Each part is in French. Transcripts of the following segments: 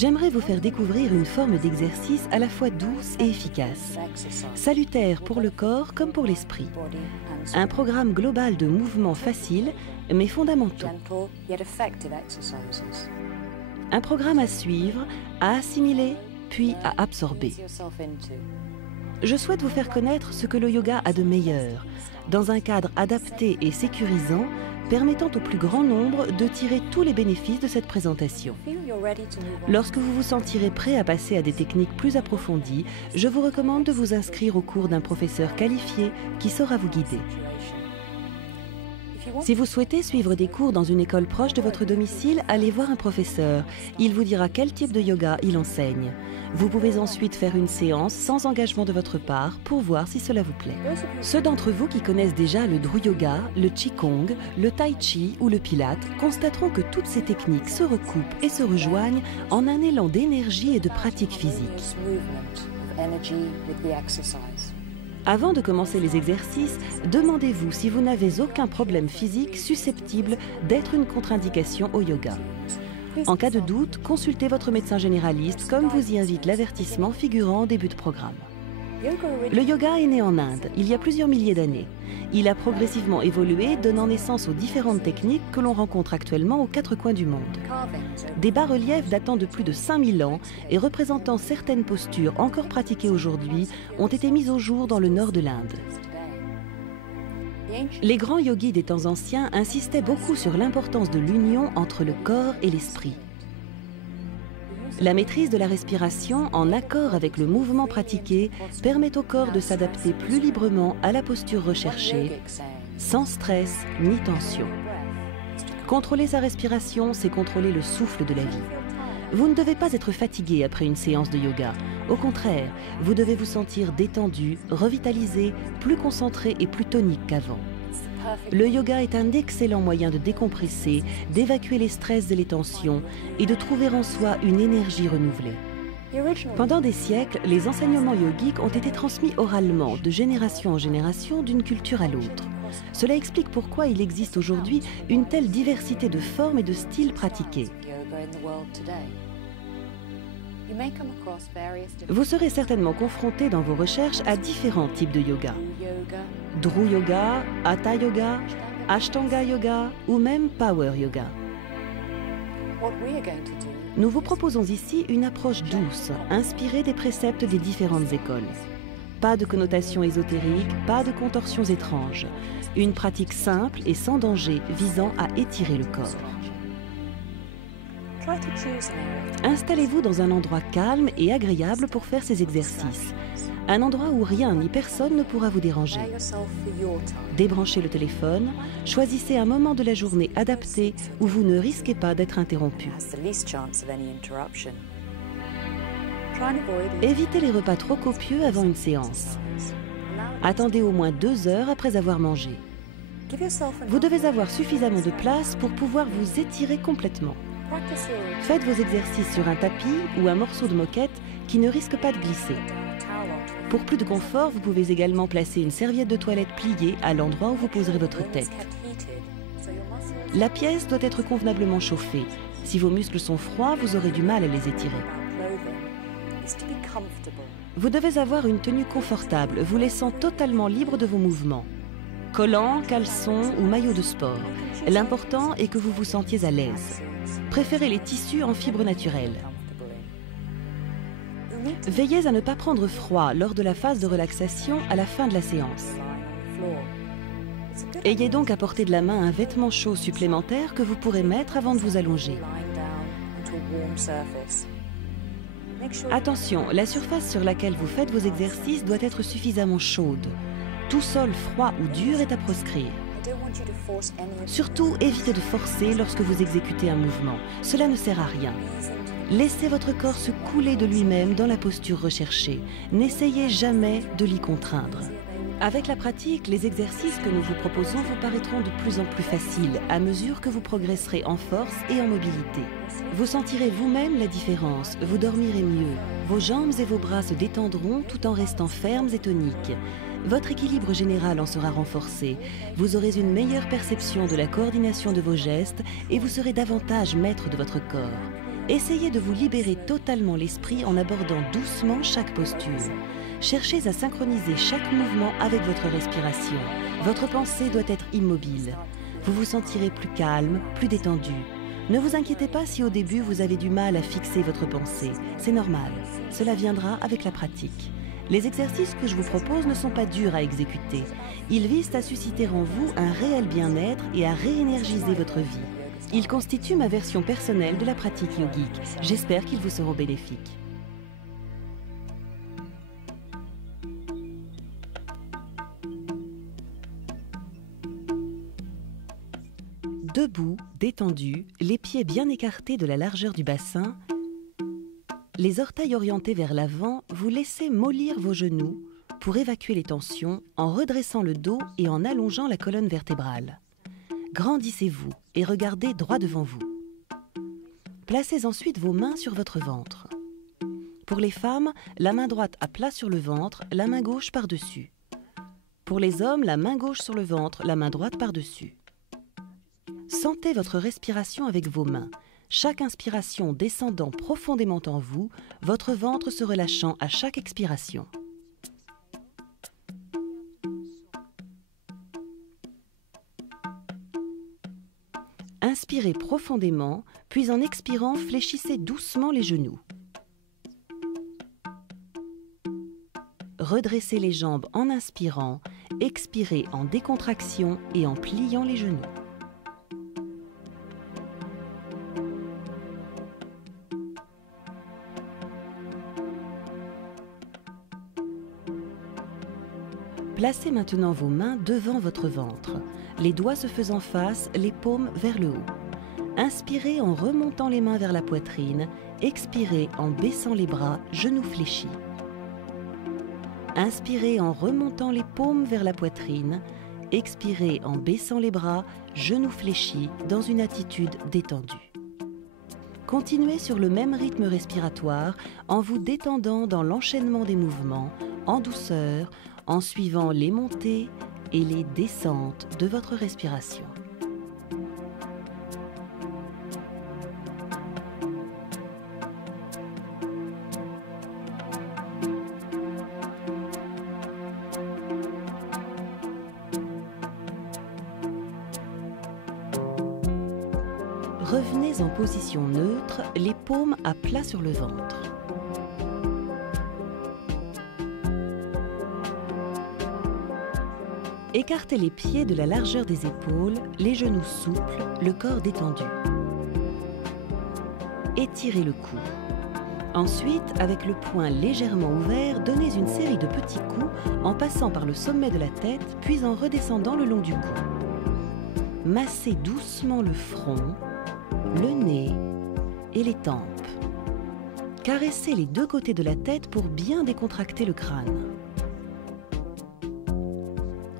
j'aimerais vous faire découvrir une forme d'exercice à la fois douce et efficace, salutaire pour le corps comme pour l'esprit. Un programme global de mouvements faciles mais fondamentaux. Un programme à suivre, à assimiler, puis à absorber. Je souhaite vous faire connaître ce que le yoga a de meilleur, dans un cadre adapté et sécurisant, permettant au plus grand nombre de tirer tous les bénéfices de cette présentation. Lorsque vous vous sentirez prêt à passer à des techniques plus approfondies, je vous recommande de vous inscrire au cours d'un professeur qualifié qui saura vous guider. Si vous souhaitez suivre des cours dans une école proche de votre domicile, allez voir un professeur. Il vous dira quel type de yoga il enseigne. Vous pouvez ensuite faire une séance sans engagement de votre part pour voir si cela vous plaît. Ceux d'entre vous qui connaissent déjà le Dru Yoga, le Qigong, le Tai Chi ou le Pilate constateront que toutes ces techniques se recoupent et se rejoignent en un élan d'énergie et de pratique physique. Avant de commencer les exercices, demandez-vous si vous n'avez aucun problème physique susceptible d'être une contre-indication au yoga. En cas de doute, consultez votre médecin généraliste comme vous y invite l'avertissement figurant en début de programme. Le yoga est né en Inde, il y a plusieurs milliers d'années. Il a progressivement évolué, donnant naissance aux différentes techniques que l'on rencontre actuellement aux quatre coins du monde. Des bas-reliefs datant de plus de 5000 ans et représentant certaines postures encore pratiquées aujourd'hui ont été mis au jour dans le nord de l'Inde. Les grands yogis des temps anciens insistaient beaucoup sur l'importance de l'union entre le corps et l'esprit. La maîtrise de la respiration, en accord avec le mouvement pratiqué, permet au corps de s'adapter plus librement à la posture recherchée, sans stress ni tension. Contrôler sa respiration, c'est contrôler le souffle de la vie. Vous ne devez pas être fatigué après une séance de yoga. Au contraire, vous devez vous sentir détendu, revitalisé, plus concentré et plus tonique qu'avant. Le yoga est un excellent moyen de décompresser, d'évacuer les stress et les tensions et de trouver en soi une énergie renouvelée. Pendant des siècles, les enseignements yogiques ont été transmis oralement, de génération en génération, d'une culture à l'autre. Cela explique pourquoi il existe aujourd'hui une telle diversité de formes et de styles pratiqués. Vous serez certainement confronté dans vos recherches à différents types de yoga. Dru Yoga, Hatha Yoga, Ashtanga Yoga ou même Power Yoga. Nous vous proposons ici une approche douce, inspirée des préceptes des différentes écoles. Pas de connotations ésotériques, pas de contorsions étranges. Une pratique simple et sans danger visant à étirer le corps. Installez-vous dans un endroit calme et agréable pour faire ces exercices. Un endroit où rien ni personne ne pourra vous déranger. Débranchez le téléphone, choisissez un moment de la journée adapté où vous ne risquez pas d'être interrompu. Évitez les repas trop copieux avant une séance. Attendez au moins 2 heures après avoir mangé. Vous devez avoir suffisamment de place pour pouvoir vous étirer complètement. Faites vos exercices sur un tapis ou un morceau de moquette qui ne risque pas de glisser. Pour plus de confort, vous pouvez également placer une serviette de toilette pliée à l'endroit où vous poserez votre tête. La pièce doit être convenablement chauffée. Si vos muscles sont froids, vous aurez du mal à les étirer. Vous devez avoir une tenue confortable, vous laissant totalement libre de vos mouvements. Collants, caleçons ou maillots de sport. L'important est que vous vous sentiez à l'aise. Préférez les tissus en fibres naturelles. Veillez à ne pas prendre froid lors de la phase de relaxation à la fin de la séance. Ayez donc à portée de la main un vêtement chaud supplémentaire que vous pourrez mettre avant de vous allonger. Attention, la surface sur laquelle vous faites vos exercices doit être suffisamment chaude. Tout sol froid ou dur est à proscrire. Surtout, évitez de forcer lorsque vous exécutez un mouvement. Cela ne sert à rien. Laissez votre corps se couler de lui-même dans la posture recherchée. N'essayez jamais de l'y contraindre. Avec la pratique, les exercices que nous vous proposons vous paraîtront de plus en plus faciles à mesure que vous progresserez en force et en mobilité. Vous sentirez vous-même la différence, vous dormirez mieux. Vos jambes et vos bras se détendront tout en restant fermes et toniques. Votre équilibre général en sera renforcé. Vous aurez une meilleure perception de la coordination de vos gestes et vous serez davantage maître de votre corps. Essayez de vous libérer totalement l'esprit en abordant doucement chaque posture. Cherchez à synchroniser chaque mouvement avec votre respiration. Votre pensée doit être immobile. Vous vous sentirez plus calme, plus détendu. Ne vous inquiétez pas si au début vous avez du mal à fixer votre pensée. C'est normal, cela viendra avec la pratique. Les exercices que je vous propose ne sont pas durs à exécuter. Ils visent à susciter en vous un réel bien-être et à réénergiser votre vie. Ils constituent ma version personnelle de la pratique yogique. J'espère qu'ils vous seront bénéfiques. Debout, détendu, les pieds bien écartés de la largeur du bassin, les orteils orientés vers l'avant, vous laissez mollir vos genoux pour évacuer les tensions en redressant le dos et en allongeant la colonne vertébrale. Grandissez-vous et regardez droit devant vous. Placez ensuite vos mains sur votre ventre. Pour les femmes, la main droite à plat sur le ventre, la main gauche par-dessus. Pour les hommes, la main gauche sur le ventre, la main droite par-dessus. Sentez votre respiration avec vos mains. Chaque inspiration descendant profondément en vous, votre ventre se relâchant à chaque expiration. Inspirez profondément, puis en expirant, fléchissez doucement les genoux. Redressez les jambes en inspirant, expirez en décontraction et en pliant les genoux. Placez maintenant vos mains devant votre ventre, les doigts se faisant face, les paumes vers le haut. Inspirez en remontant les mains vers la poitrine, expirez en baissant les bras, genoux fléchis. Inspirez en remontant les paumes vers la poitrine, expirez en baissant les bras, genoux fléchis, dans une attitude détendue. Continuez sur le même rythme respiratoire en vous détendant dans l'enchaînement des mouvements, en douceur, en suivant les montées et les descentes de votre respiration. Revenez en position neutre, les paumes à plat sur le ventre. Écartez les pieds de la largeur des épaules, les genoux souples, le corps détendu. Étirez le cou. Ensuite, avec le poing légèrement ouvert, donnez une série de petits coups en passant par le sommet de la tête, puis en redescendant le long du cou. Massez doucement le front, le nez et les tempes. Caressez les deux côtés de la tête pour bien décontracter le crâne.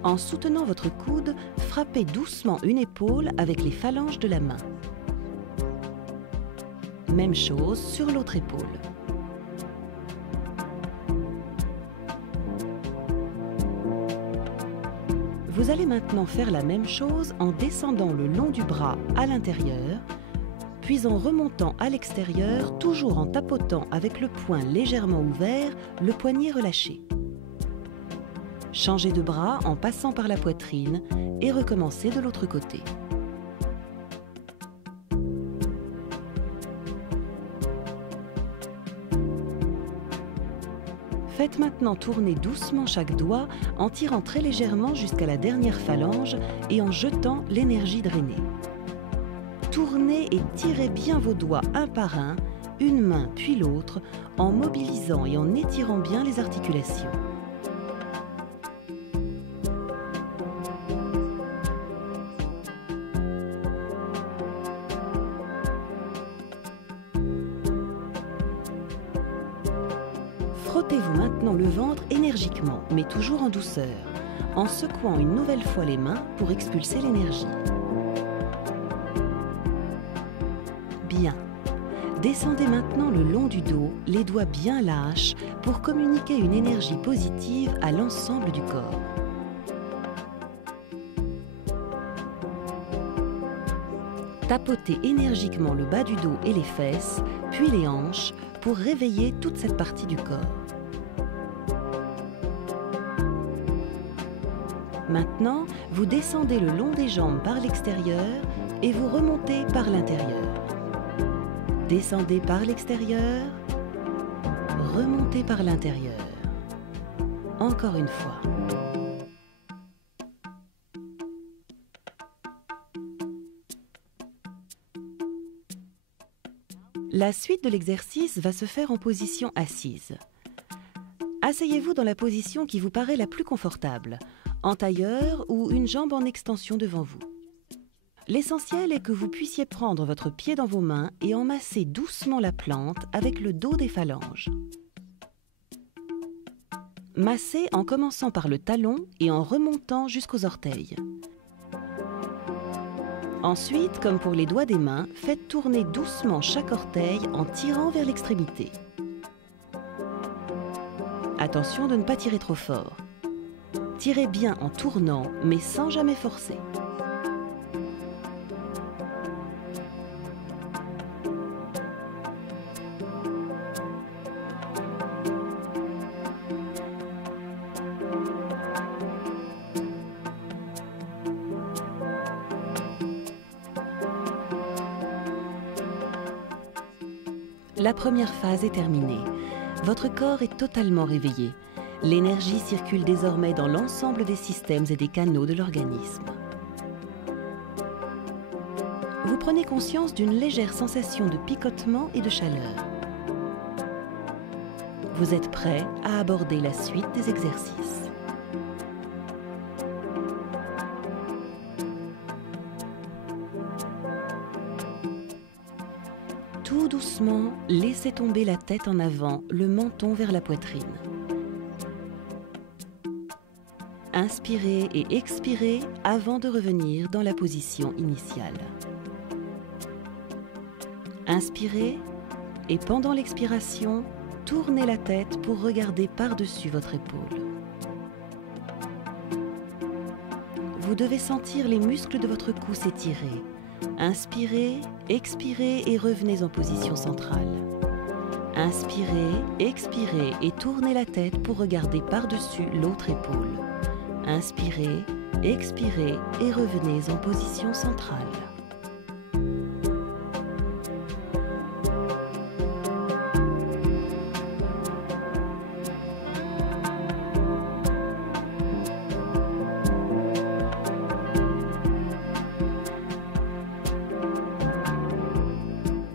En soutenant votre coude, frappez doucement une épaule avec les phalanges de la main. Même chose sur l'autre épaule. Vous allez maintenant faire la même chose en descendant le long du bras à l'intérieur, puis en remontant à l'extérieur, toujours en tapotant avec le poing légèrement ouvert, le poignet relâché. Changez de bras en passant par la poitrine et recommencez de l'autre côté. Faites maintenant tourner doucement chaque doigt en tirant très légèrement jusqu'à la dernière phalange et en jetant l'énergie drainée. Tournez et tirez bien vos doigts un par un, une main puis l'autre, en mobilisant et en étirant bien les articulations. Frottez-vous maintenant le ventre énergiquement, mais toujours en douceur, en secouant une nouvelle fois les mains pour expulser l'énergie. Bien. Descendez maintenant le long du dos, les doigts bien lâches, pour communiquer une énergie positive à l'ensemble du corps. Tapotez énergiquement le bas du dos et les fesses, puis les hanches, pour réveiller toute cette partie du corps. Maintenant, vous descendez le long des jambes par l'extérieur et vous remontez par l'intérieur. Descendez par l'extérieur, remontez par l'intérieur. Encore une fois. La suite de l'exercice va se faire en position assise. Asseyez-vous dans la position qui vous paraît la plus confortable, en tailleur ou une jambe en extension devant vous. L'essentiel est que vous puissiez prendre votre pied dans vos mains et en masser doucement la plante avec le dos des phalanges. Massez en commençant par le talon et en remontant jusqu'aux orteils. Ensuite, comme pour les doigts des mains, faites tourner doucement chaque orteil en tirant vers l'extrémité. Attention de ne pas tirer trop fort. Tirez bien en tournant, mais sans jamais forcer. La première phase est terminée. Votre corps est totalement réveillé. L'énergie circule désormais dans l'ensemble des systèmes et des canaux de l'organisme. Vous prenez conscience d'une légère sensation de picotement et de chaleur. Vous êtes prêt à aborder la suite des exercices. Tout doucement, laissez tomber la tête en avant, le menton vers la poitrine. Inspirez et expirez avant de revenir dans la position initiale. Inspirez et pendant l'expiration, tournez la tête pour regarder par-dessus votre épaule. Vous devez sentir les muscles de votre cou s'étirer. Inspirez, expirez et revenez en position centrale. Inspirez, expirez et tournez la tête pour regarder par-dessus l'autre épaule. Inspirez, expirez et revenez en position centrale.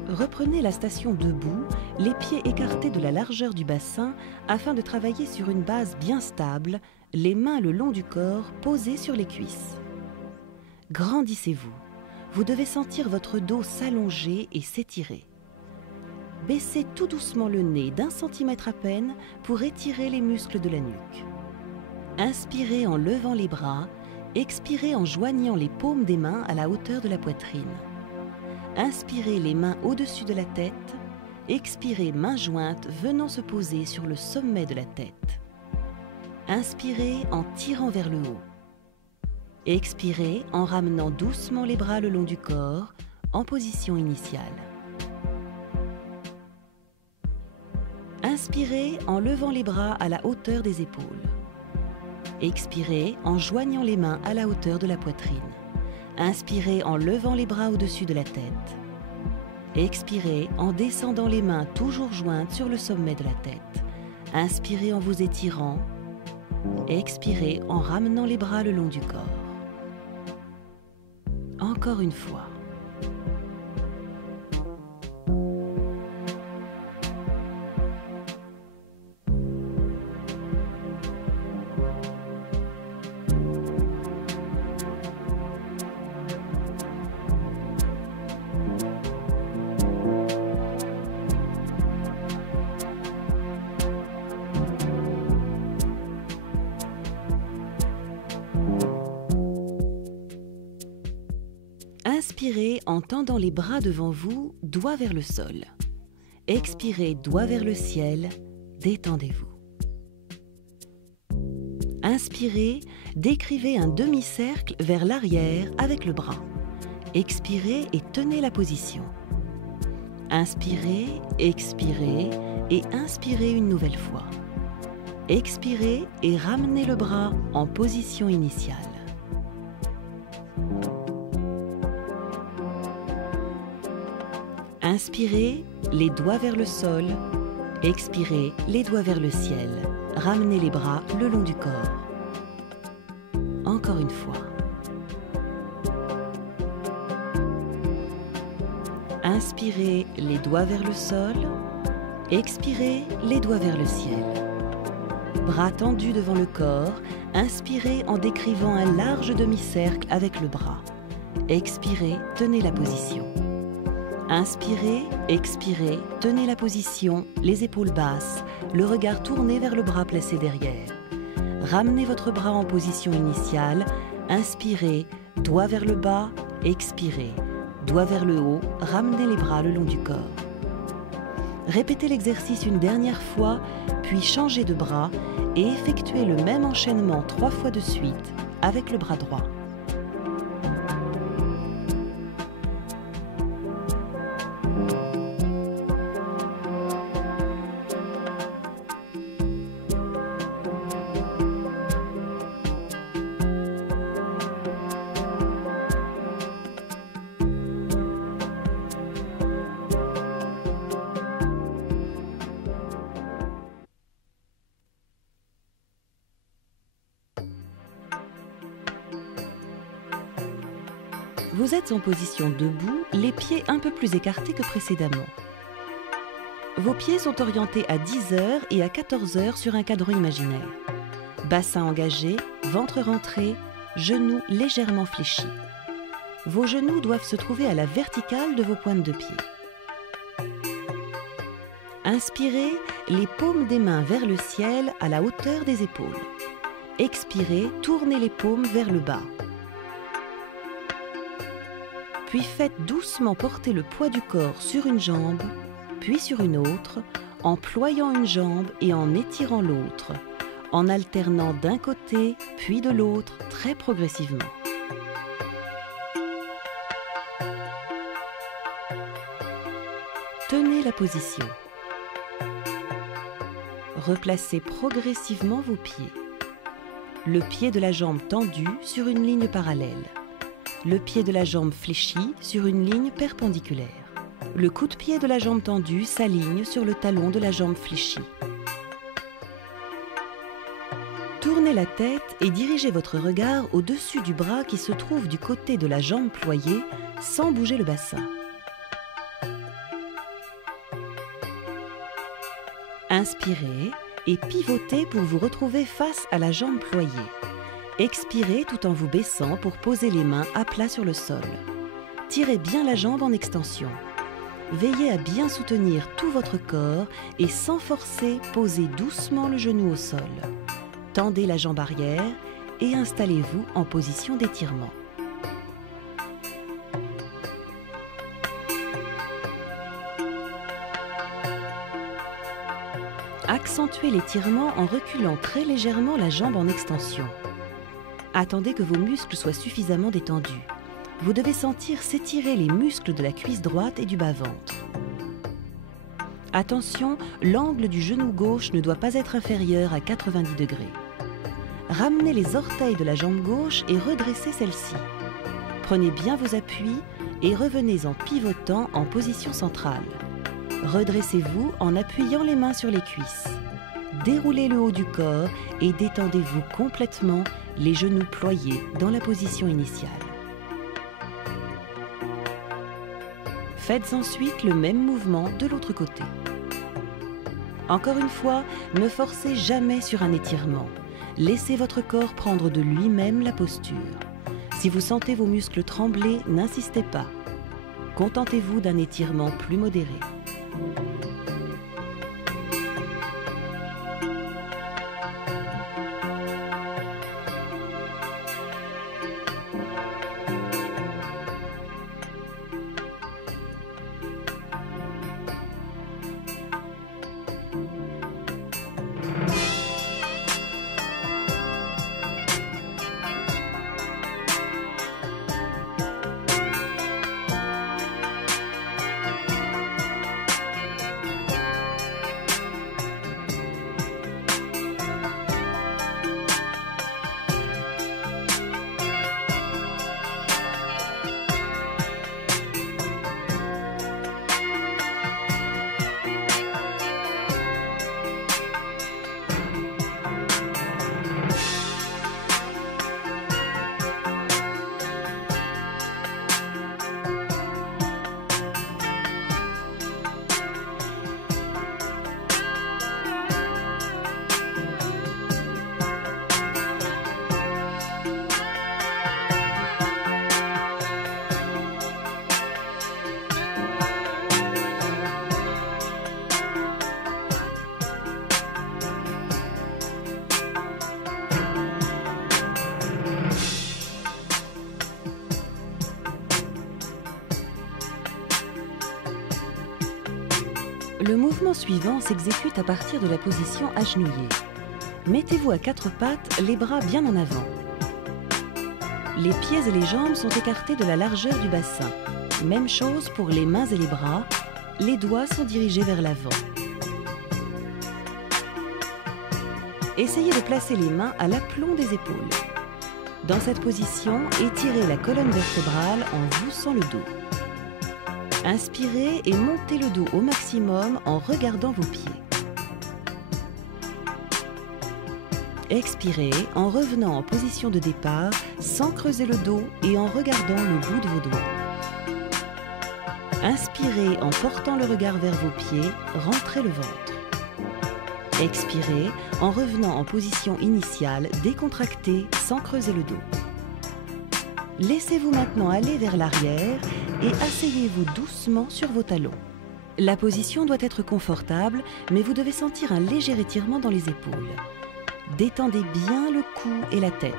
Reprenez la station debout, les pieds écartés de la largeur du bassin afin de travailler sur une base bien stable, les mains le long du corps posées sur les cuisses. Grandissez-vous. Vous devez sentir votre dos s'allonger et s'étirer. Baissez tout doucement le nez d'1 centimètre à peine pour étirer les muscles de la nuque. Inspirez en levant les bras, expirez en joignant les paumes des mains à la hauteur de la poitrine. Inspirez les mains au-dessus de la tête, expirez mains jointes venant se poser sur le sommet de la tête. Inspirez en tirant vers le haut. Expirez en ramenant doucement les bras le long du corps, en position initiale. Inspirez en levant les bras à la hauteur des épaules. Expirez en joignant les mains à la hauteur de la poitrine. Inspirez en levant les bras au-dessus de la tête. Expirez en descendant les mains toujours jointes sur le sommet de la tête. Inspirez en vous étirant. Expirez en ramenant les bras le long du corps. Encore une fois. Inspirez en tendant les bras devant vous, doigts vers le sol. Expirez, doigts vers le ciel, détendez-vous. Inspirez, décrivez un demi-cercle vers l'arrière avec le bras. expirez et tenez la position. Inspirez, expirez et inspirez une nouvelle fois. Expirez et ramenez le bras en position initiale. Inspirez, les doigts vers le sol. Expirez, les doigts vers le ciel. Ramenez les bras le long du corps. Encore une fois. Inspirez, les doigts vers le sol. Expirez, les doigts vers le ciel. Bras tendus devant le corps. Inspirez en décrivant un large demi-cercle avec le bras. Expirez, tenez la position. Inspirez, expirez, tenez la position, les épaules basses, le regard tourné vers le bras placé derrière. Ramenez votre bras en position initiale. Inspirez, doigt vers le bas, expirez. Doigt vers le haut, ramenez les bras le long du corps. Répétez l'exercice une dernière fois, puis changez de bras et effectuez le même enchaînement 3 fois de suite avec le bras droit. Vous êtes en position debout, les pieds un peu plus écartés que précédemment. Vos pieds sont orientés à 10h et à 14h sur un cadran imaginaire. Bassin engagé, ventre rentré, genoux légèrement fléchis. Vos genoux doivent se trouver à la verticale de vos pointes de pied. Inspirez, les paumes des mains vers le ciel à la hauteur des épaules. Expirez, tournez les paumes vers le bas. Puis faites doucement porter le poids du corps sur une jambe, puis sur une autre, en ployant une jambe et en étirant l'autre, en alternant d'un côté puis de l'autre très progressivement. Tenez la position. Replacez progressivement vos pieds. Le pied de la jambe tendu sur une ligne parallèle. Le pied de la jambe fléchi sur une ligne perpendiculaire. Le coup de pied de la jambe tendue s'aligne sur le talon de la jambe fléchie. Tournez la tête et dirigez votre regard au-dessus du bras qui se trouve du côté de la jambe ployée sans bouger le bassin. Inspirez et pivotez pour vous retrouver face à la jambe ployée. Expirez tout en vous baissant pour poser les mains à plat sur le sol. Tirez bien la jambe en extension. Veillez à bien soutenir tout votre corps et sans forcer, posez doucement le genou au sol. Tendez la jambe arrière et installez-vous en position d'étirement. Accentuez l'étirement en reculant très légèrement la jambe en extension. Attendez que vos muscles soient suffisamment détendus. Vous devez sentir s'étirer les muscles de la cuisse droite et du bas-ventre. Attention, l'angle du genou gauche ne doit pas être inférieur à 90 degrés. Ramenez les orteils de la jambe gauche et redressez celle-ci. Prenez bien vos appuis et revenez en pivotant en position centrale. Redressez-vous en appuyant les mains sur les cuisses. Déroulez le haut du corps et détendez-vous complètement, les genoux ployés dans la position initiale. Faites ensuite le même mouvement de l'autre côté. Encore une fois, ne forcez jamais sur un étirement. Laissez votre corps prendre de lui-même la posture. Si vous sentez vos muscles trembler, n'insistez pas. Contentez-vous d'un étirement plus modéré. Le mouvement suivant s'exécute à partir de la position agenouillée. Mettez-vous à quatre pattes, les bras bien en avant. Les pieds et les jambes sont écartés de la largeur du bassin. Même chose pour les mains et les bras, les doigts sont dirigés vers l'avant. Essayez de placer les mains à l'aplomb des épaules. Dans cette position, étirez la colonne vertébrale en voussant le dos. Inspirez et montez le dos au maximum en regardant vos pieds. Expirez en revenant en position de départ sans creuser le dos et en regardant le bout de vos doigts. Inspirez en portant le regard vers vos pieds, rentrez le ventre. Expirez en revenant en position initiale, décontractée sans creuser le dos. Laissez-vous maintenant aller vers l'arrière et asseyez-vous doucement sur vos talons. La position doit être confortable, mais vous devez sentir un léger étirement dans les épaules. Détendez bien le cou et la tête.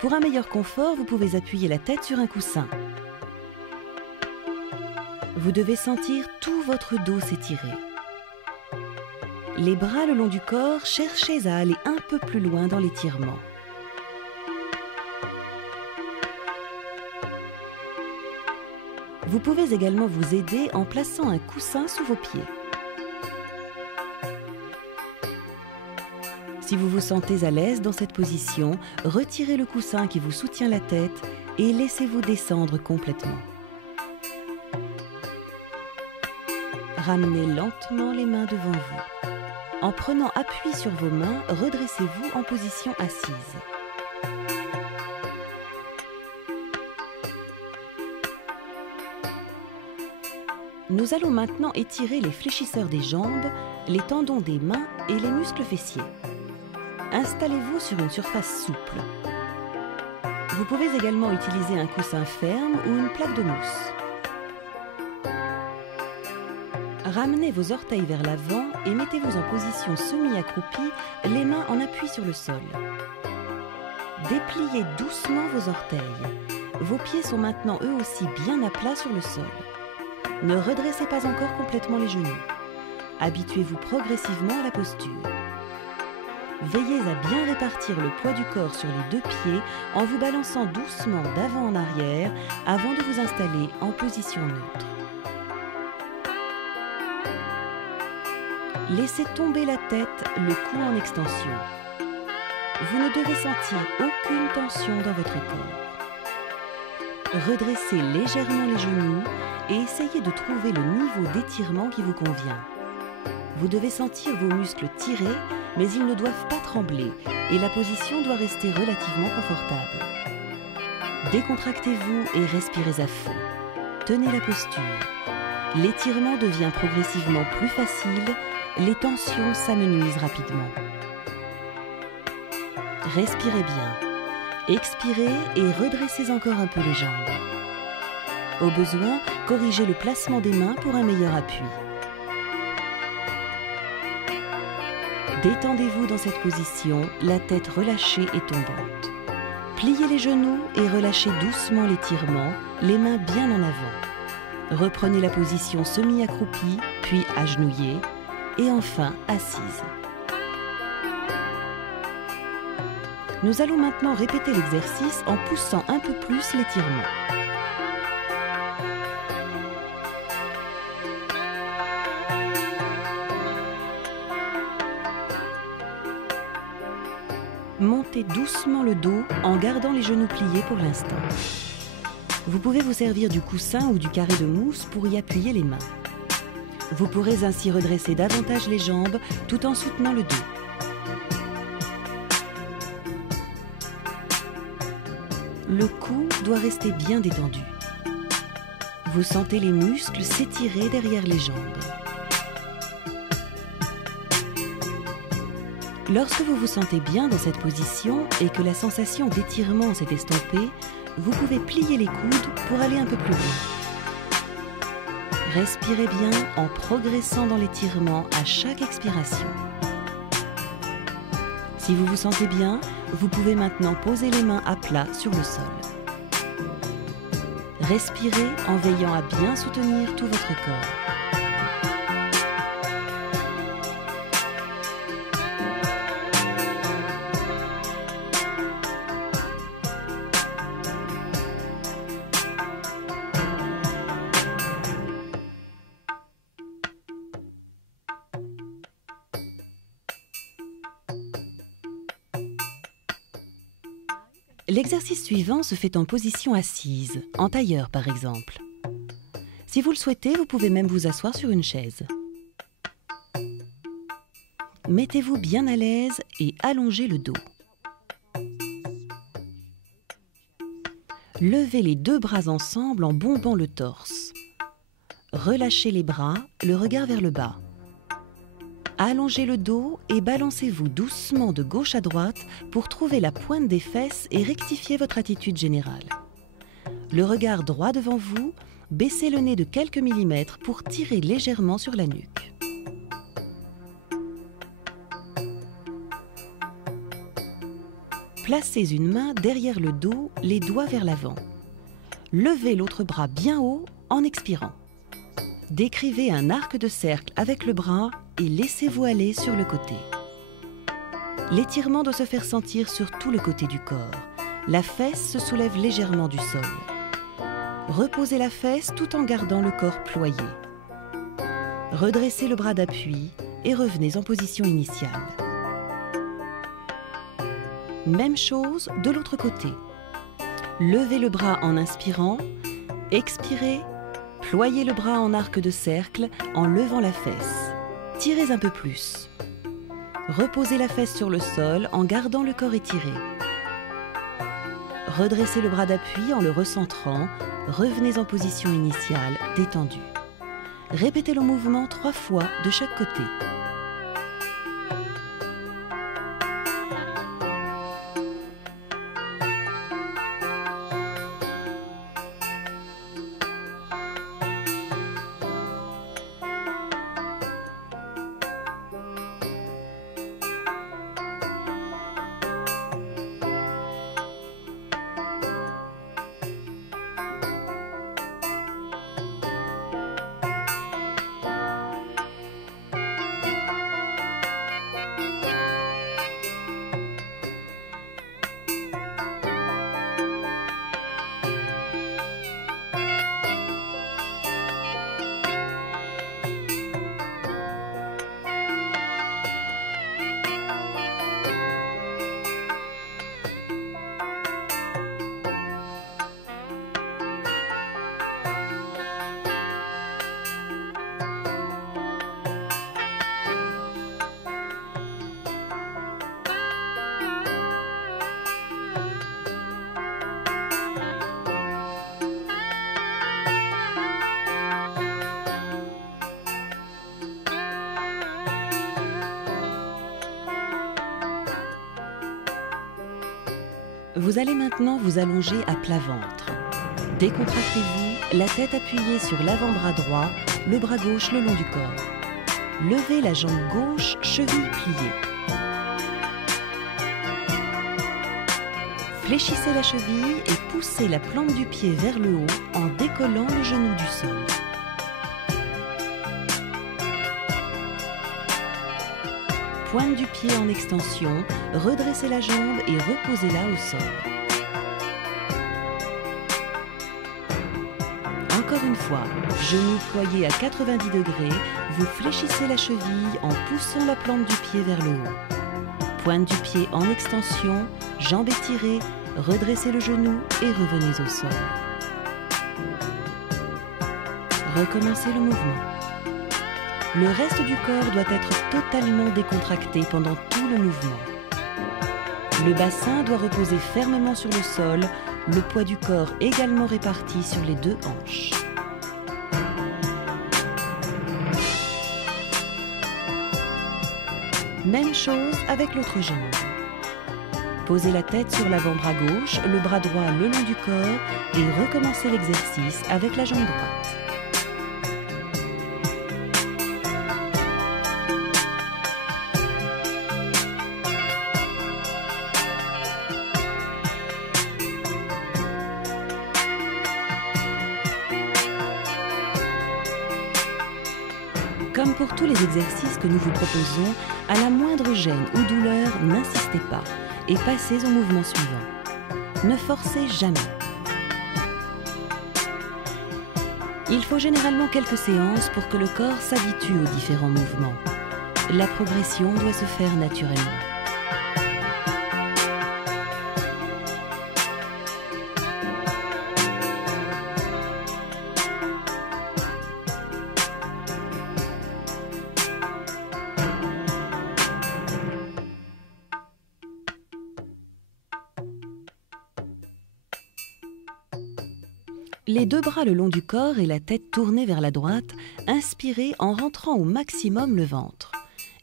Pour un meilleur confort, vous pouvez appuyer la tête sur un coussin. Vous devez sentir tout votre dos s'étirer. Les bras le long du corps, cherchez à aller un peu plus loin dans l'étirement. Vous pouvez également vous aider en plaçant un coussin sous vos pieds. Si vous vous sentez à l'aise dans cette position, retirez le coussin qui vous soutient la tête et laissez-vous descendre complètement. Ramenez lentement les mains devant vous. En prenant appui sur vos mains, redressez-vous en position assise. Nous allons maintenant étirer les fléchisseurs des jambes, les tendons des mains et les muscles fessiers. Installez-vous sur une surface souple. Vous pouvez également utiliser un coussin ferme ou une plaque de mousse. Ramenez vos orteils vers l'avant et mettez-vous en position semi-accroupie, les mains en appui sur le sol. Dépliez doucement vos orteils. Vos pieds sont maintenant eux aussi bien à plat sur le sol. Ne redressez pas encore complètement les genoux. Habituez-vous progressivement à la posture. Veillez à bien répartir le poids du corps sur les deux pieds en vous balançant doucement d'avant en arrière avant de vous installer en position neutre. Laissez tomber la tête, le cou en extension. Vous ne devez sentir aucune tension dans votre corps. Redressez légèrement les genoux et essayez de trouver le niveau d'étirement qui vous convient. Vous devez sentir vos muscles tirés, mais ils ne doivent pas trembler et la position doit rester relativement confortable. Décontractez-vous et respirez à fond. Tenez la posture. L'étirement devient progressivement plus facile, les tensions s'amenuisent rapidement. Respirez bien. Expirez et redressez encore un peu les jambes. Au besoin, corrigez le placement des mains pour un meilleur appui. Détendez-vous dans cette position, la tête relâchée et tombante. Pliez les genoux et relâchez doucement l'étirement, les mains bien en avant. Reprenez la position semi-accroupie, puis agenouillée, et enfin assise. Nous allons maintenant répéter l'exercice en poussant un peu plus l'étirement. Montez doucement le dos en gardant les genoux pliés pour l'instant. Vous pouvez vous servir du coussin ou du carré de mousse pour y appuyer les mains. Vous pourrez ainsi redresser davantage les jambes tout en soutenant le dos. Le cou doit rester bien détendu. Vous sentez les muscles s'étirer derrière les jambes. Lorsque vous vous sentez bien dans cette position et que la sensation d'étirement s'est estompée, vous pouvez plier les coudes pour aller un peu plus loin. Respirez bien en progressant dans l'étirement à chaque expiration. Si vous vous sentez bien, vous pouvez maintenant poser les mains à plat sur le sol. Respirez en veillant à bien soutenir tout votre corps. L'exercice suivant se fait en position assise, en tailleur par exemple. Si vous le souhaitez, vous pouvez même vous asseoir sur une chaise. Mettez-vous bien à l'aise et allongez le dos. Levez les deux bras ensemble en bombant le torse. Relâchez les bras, le regard vers le bas. Allongez le dos et balancez-vous doucement de gauche à droite pour trouver la pointe des fesses et rectifier votre attitude générale. Le regard droit devant vous, baissez le nez de quelques millimètres pour tirer légèrement sur la nuque. Placez une main derrière le dos, les doigts vers l'avant. Levez l'autre bras bien haut en expirant. Décrivez un arc de cercle avec le bras et laissez-vous aller sur le côté. L'étirement doit se faire sentir sur tout le côté du corps. La fesse se soulève légèrement du sol. Reposez la fesse tout en gardant le corps ployé. Redressez le bras d'appui et revenez en position initiale. Même chose de l'autre côté. Levez le bras en inspirant, expirez, ployez le bras en arc de cercle en levant la fesse. Tirez un peu plus. Reposez la fesse sur le sol en gardant le corps étiré. Redressez le bras d'appui en le recentrant. Revenez en position initiale, détendue. Répétez le mouvement 3 fois de chaque côté. Vous allez maintenant vous allonger à plat ventre. Décontractez-vous, la tête appuyée sur l'avant-bras droit, le bras gauche le long du corps. Levez la jambe gauche, cheville pliée. Fléchissez la cheville et poussez la plante du pied vers le haut en décollant le genou du sol. Pointe du pied en extension, redressez la jambe et reposez-la au sol. Encore une fois, genou ployé à 90 degrés, vous fléchissez la cheville en poussant la plante du pied vers le haut. Pointe du pied en extension, jambe étirée, redressez le genou et revenez au sol. Recommencez le mouvement. Le reste du corps doit être totalement décontracté pendant tout le mouvement. Le bassin doit reposer fermement sur le sol, le poids du corps également réparti sur les deux hanches. Même chose avec l'autre jambe. Posez la tête sur l'avant-bras gauche, le bras droit le long du corps et recommencez l'exercice avec la jambe droite. Comme pour tous les exercices que nous vous proposons, à la moindre gêne ou douleur, n'insistez pas et passez au mouvement suivant. Ne forcez jamais. Il faut généralement quelques séances pour que le corps s'habitue aux différents mouvements. La progression doit se faire naturellement. Les deux bras le long du corps et la tête tournée vers la droite, inspirez en rentrant au maximum le ventre.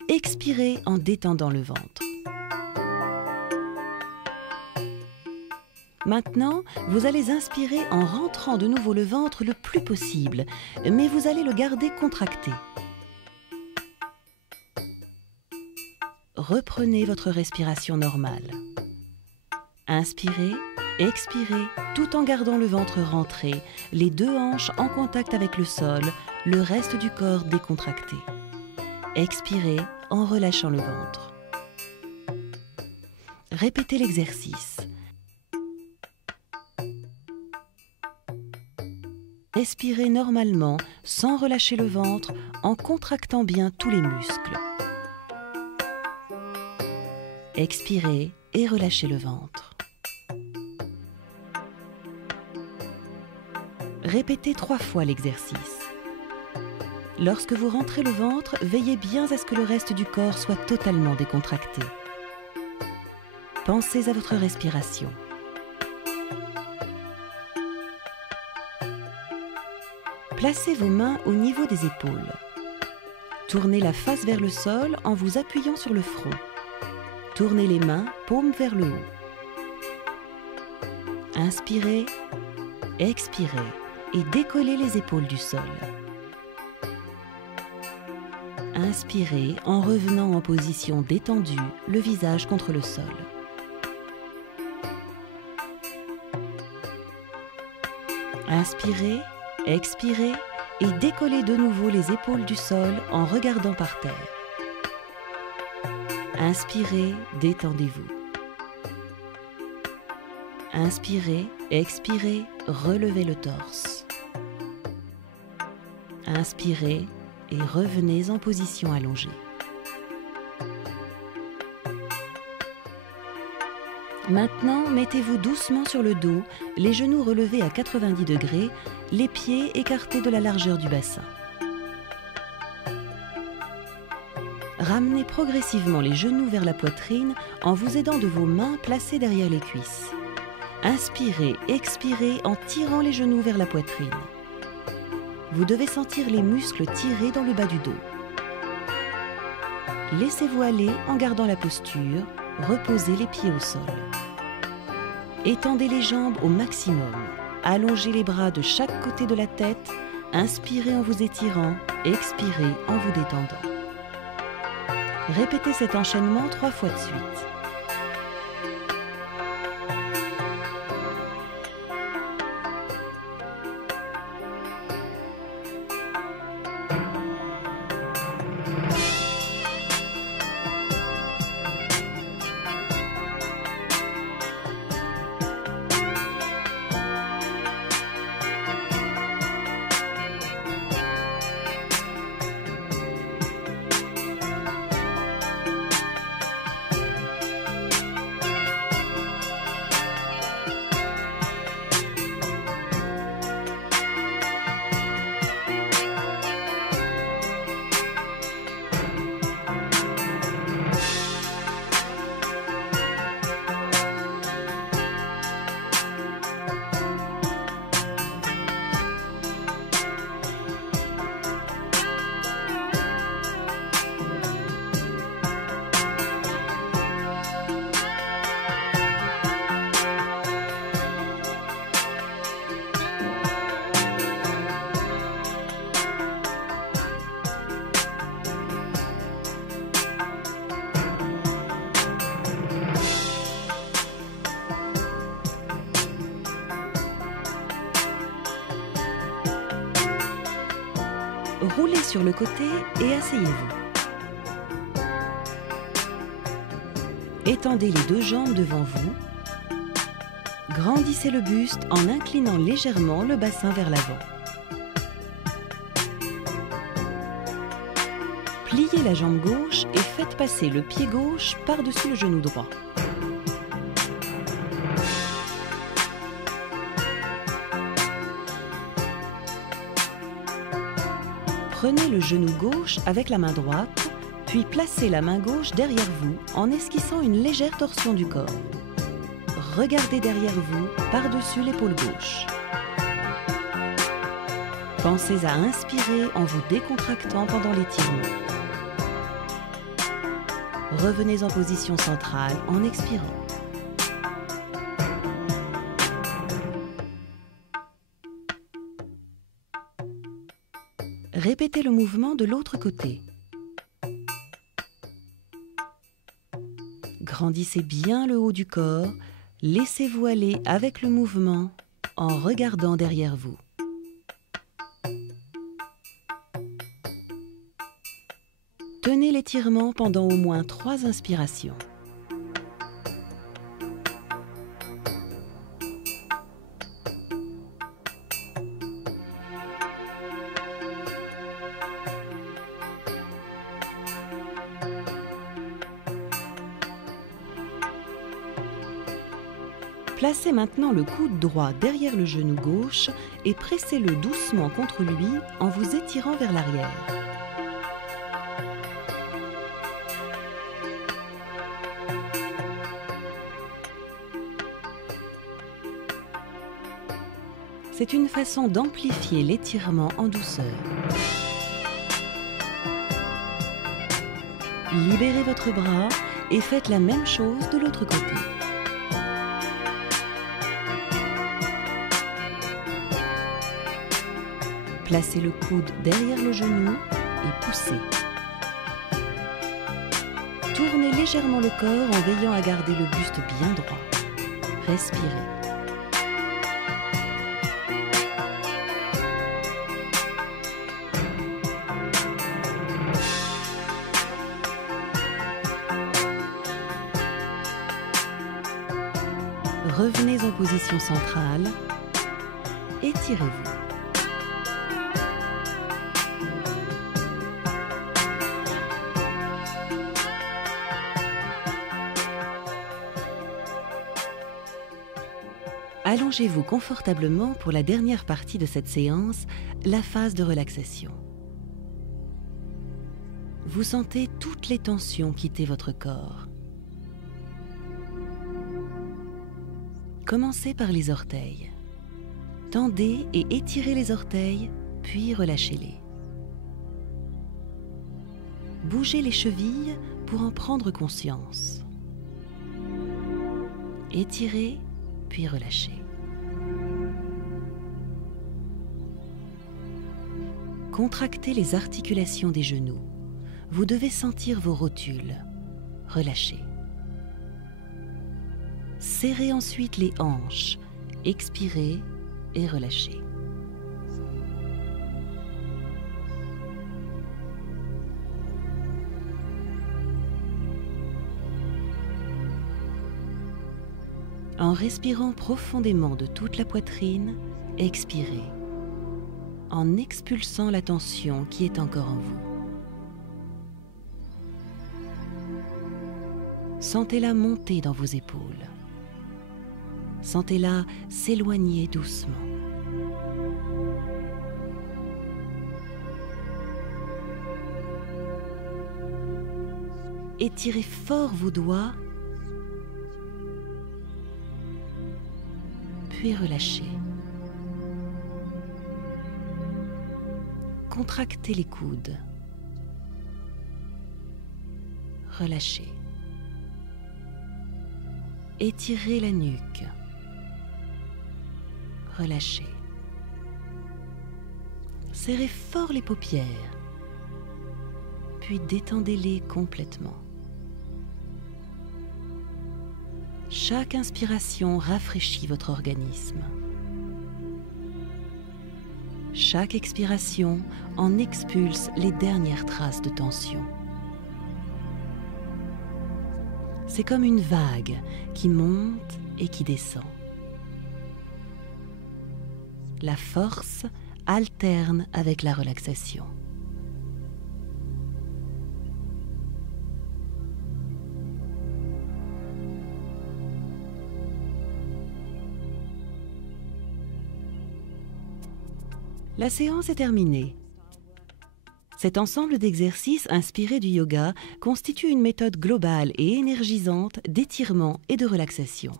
Expirez en détendant le ventre. Maintenant, vous allez inspirer en rentrant de nouveau le ventre le plus possible, mais vous allez le garder contracté. Reprenez votre respiration normale. Inspirez, expirez, tout en gardant le ventre rentré, les deux hanches en contact avec le sol, le reste du corps décontracté. Expirez en relâchant le ventre. Répétez l'exercice. Respirez normalement, sans relâcher le ventre, en contractant bien tous les muscles. Expirez et relâchez le ventre. Répétez 3 fois l'exercice. Lorsque vous rentrez le ventre, veillez bien à ce que le reste du corps soit totalement décontracté. Pensez à votre respiration. Placez vos mains au niveau des épaules. Tournez la face vers le sol en vous appuyant sur le front. Tournez les mains, paumes vers le haut. Inspirez, expirez et décollez les épaules du sol. Inspirez en revenant en position détendue, le visage contre le sol. Inspirez, expirez et décollez de nouveau les épaules du sol en regardant par terre. Inspirez, détendez-vous. Inspirez, expirez, relevez le torse. Inspirez et revenez en position allongée. Maintenant, mettez-vous doucement sur le dos, les genoux relevés à 90 degrés, les pieds écartés de la largeur du bassin. Ramenez progressivement les genoux vers la poitrine en vous aidant de vos mains placées derrière les cuisses. Inspirez, expirez en tirant les genoux vers la poitrine. Vous devez sentir les muscles tirés dans le bas du dos. Laissez-vous aller en gardant la posture, reposez les pieds au sol. Étendez les jambes au maximum. Allongez les bras de chaque côté de la tête. Inspirez en vous étirant, expirez en vous détendant. Répétez cet enchaînement 3 fois de suite. Roulez sur le côté et asseyez-vous. Étendez les 2 jambes devant vous. Grandissez le buste en inclinant légèrement le bassin vers l'avant. Pliez la jambe gauche et faites passer le pied gauche par-dessus le genou droit. Prenez le genou gauche avec la main droite, puis placez la main gauche derrière vous en esquissant une légère torsion du corps. Regardez derrière vous, par-dessus l'épaule gauche. Pensez à inspirer en vous décontractant pendant l'étirement. Revenez en position centrale en expirant. Répétez le mouvement de l'autre côté. Grandissez bien le haut du corps, laissez-vous aller avec le mouvement en regardant derrière vous. Tenez l'étirement pendant au moins 3 inspirations. Placez maintenant le coude droit derrière le genou gauche et pressez-le doucement contre lui en vous étirant vers l'arrière. C'est une façon d'amplifier l'étirement en douceur. Libérez votre bras et faites la même chose de l'autre côté. Placez le coude derrière le genou et poussez. Tournez légèrement le corps en veillant à garder le buste bien droit. Respirez. Revenez en position centrale. Étirez-vous. Allongez-vous confortablement pour la dernière partie de cette séance, la phase de relaxation. Vous sentez toutes les tensions quitter votre corps. Commencez par les orteils. Tendez et étirez les orteils, puis relâchez-les. Bougez les chevilles pour en prendre conscience. Étirez, puis relâchez. Contractez les articulations des genoux. Vous devez sentir vos rotules. Relâchez. Serrez ensuite les hanches. Expirez et relâchez. En respirant profondément de toute la poitrine, expirez, en expulsant la tension qui est encore en vous. Sentez-la monter dans vos épaules. Sentez-la s'éloigner doucement. Étirez fort vos doigts, puis relâchez. Contractez les coudes. Relâchez. Étirez la nuque. Relâchez. Serrez fort les paupières, puis détendez-les complètement. Chaque inspiration rafraîchit votre organisme. Chaque expiration en expulse les dernières traces de tension. C'est comme une vague qui monte et qui descend. La force alterne avec la relaxation. La séance est terminée. Cet ensemble d'exercices inspirés du yoga constitue une méthode globale et énergisante d'étirement et de relaxation.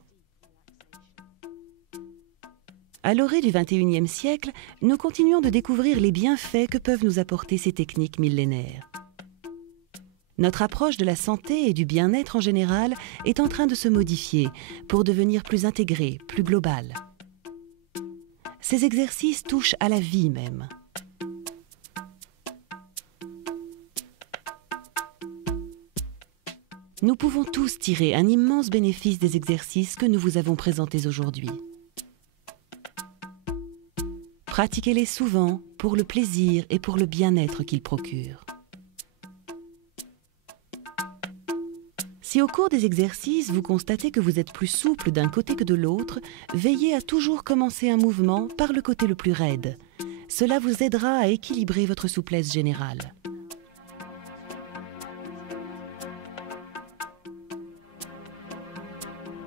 À l'orée du XXIe siècle, nous continuons de découvrir les bienfaits que peuvent nous apporter ces techniques millénaires. Notre approche de la santé et du bien-être en général est en train de se modifier pour devenir plus intégrée, plus globale. Ces exercices touchent à la vie même. Nous pouvons tous tirer un immense bénéfice des exercices que nous vous avons présentés aujourd'hui. Pratiquez-les souvent pour le plaisir et pour le bien-être qu'ils procurent. Si au cours des exercices, vous constatez que vous êtes plus souple d'un côté que de l'autre, veillez à toujours commencer un mouvement par le côté le plus raide. Cela vous aidera à équilibrer votre souplesse générale.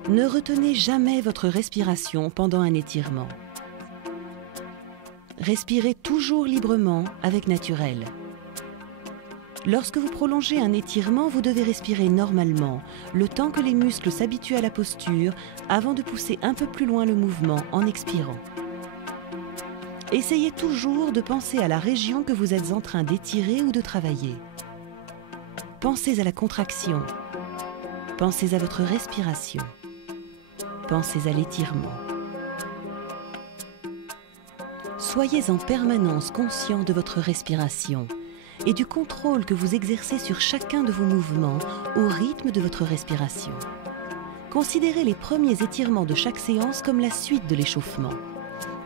Ne retenez jamais votre respiration pendant un étirement. Respirez toujours librement avec naturel. Lorsque vous prolongez un étirement, vous devez respirer normalement, le temps que les muscles s'habituent à la posture, avant de pousser un peu plus loin le mouvement en expirant. Essayez toujours de penser à la région que vous êtes en train d'étirer ou de travailler. Pensez à la contraction. Pensez à votre respiration. Pensez à l'étirement. Soyez en permanence conscient de votre respiration et du contrôle que vous exercez sur chacun de vos mouvements au rythme de votre respiration. Considérez les premiers étirements de chaque séance comme la suite de l'échauffement.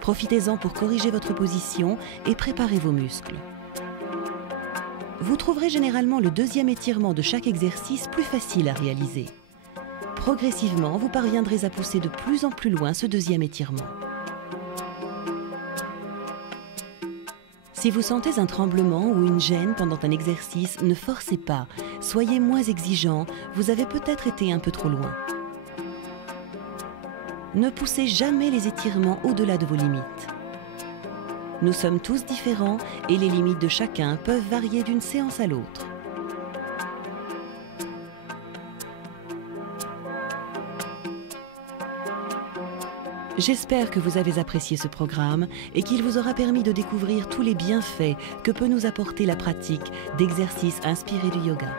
Profitez-en pour corriger votre position et préparer vos muscles. Vous trouverez généralement le deuxième étirement de chaque exercice plus facile à réaliser. Progressivement, vous parviendrez à pousser de plus en plus loin ce deuxième étirement. Si vous sentez un tremblement ou une gêne pendant un exercice, ne forcez pas, soyez moins exigeant, vous avez peut-être été un peu trop loin. Ne poussez jamais les étirements au-delà de vos limites. Nous sommes tous différents et les limites de chacun peuvent varier d'une séance à l'autre. J'espère que vous avez apprécié ce programme et qu'il vous aura permis de découvrir tous les bienfaits que peut nous apporter la pratique d'exercices inspirés du yoga.